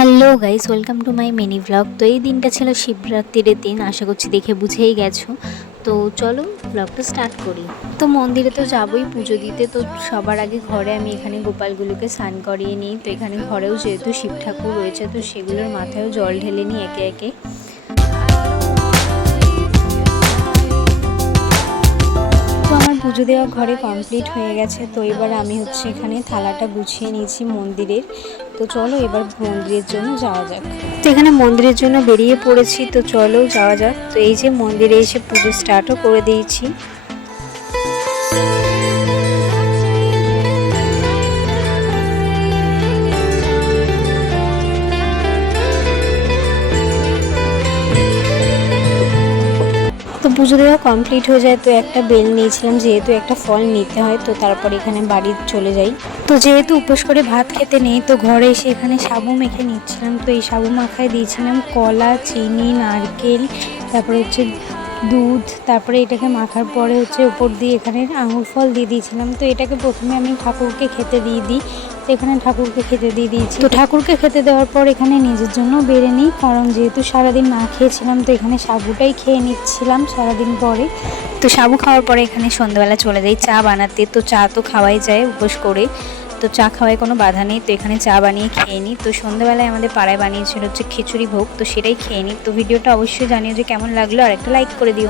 Hello guys, welcome to my mini blog. তো এই দিনটা ছিল শিবরাত্রির দিন, আশা করছি দেখে বুঝেই গেছো। তো চলো ব্লগটা স্টার্ট করি। তো মন্দিরে তো যাবোই পুজো দিতে। তো সবার আগে ঘরে আমি এখানে গোপালগুলোকে স্নান করিয়ে নিই। তো এখানে ঘরেও যেহেতু শিব ঠাকুর রয়েছে, তো সেগুলোর মাথায়ও জল ঢেলে নিই একে একে। তো আমার পুজো দেওয়া ঘরে কমপ্লিট হয়ে গেছে। তো এবার আমি এখানে থালাটা গুছিয়ে নিয়েছি মন্দিরের। তো চলো এবার মন্দিরের জন্য যাওয়া যাক। তো এখানে মন্দিরের জন্য বেরিয়ে পড়েছি, তো চলো যাওয়া যাক। তো এই যে মন্দিরে এসে পুজো স্টার্টও করে দিয়েছি। তো পুজো দেওয়া কমপ্লিট হয়ে যায়। তো একটা বেল নিয়েছিলাম, যেহেতু একটা ফল নিতে হয়। তো তারপর এখানে বাড়ি চলে যাই। তো যেহেতু উপোস করে ভাত খেতে নেই, তো ঘরে এসে এখানে সাবু মেখে নিচ্ছিলাম। তো এই সাবু মাখায় দিয়েছিলাম কলা, চিনি, নারকেল, তারপরে দুধ। তারপরে এটাকে মাখার পরে উপর দিয়ে এখানে আঙুর ফল দিয়ে দিয়েছিলাম। তো এটাকে প্রথমে আমি ঠাকুরকে খেতে দিয়ে দিই। তো এখানে ঠাকুরকে খেতে দিয়ে দিয়েছি। তো ঠাকুরকে খেতে দেওয়ার পর এখানে নিজের জন্য বেড়ে নিই, কারণ যেহেতু সারাদিন না খেয়েছিলাম। তো এখানে সাবুটাই খেয়ে নিচ্ছিলাম সারাদিন পরে। তো সাবু খাওয়ার পরে এখানে সন্ধ্যাবেলা চলে যাই চা বানাতে। তো চা তো খাওয়াই যায় উপোস করে, তো চা খাওয়ায় কোনো বাধা নেই। তো এখানে চা বানিয়ে খেয়ে নিই। তো সন্ধ্যাবেলায় আমাদের পাড়ায় বানিয়েছিল খিচুড়ি ভোগ, তো সেটাই খেয়ে নিই। তো ভিডিওটা অবশ্যই জানিও যে কেমন লাগলো, আর একটা লাইক করে দিও।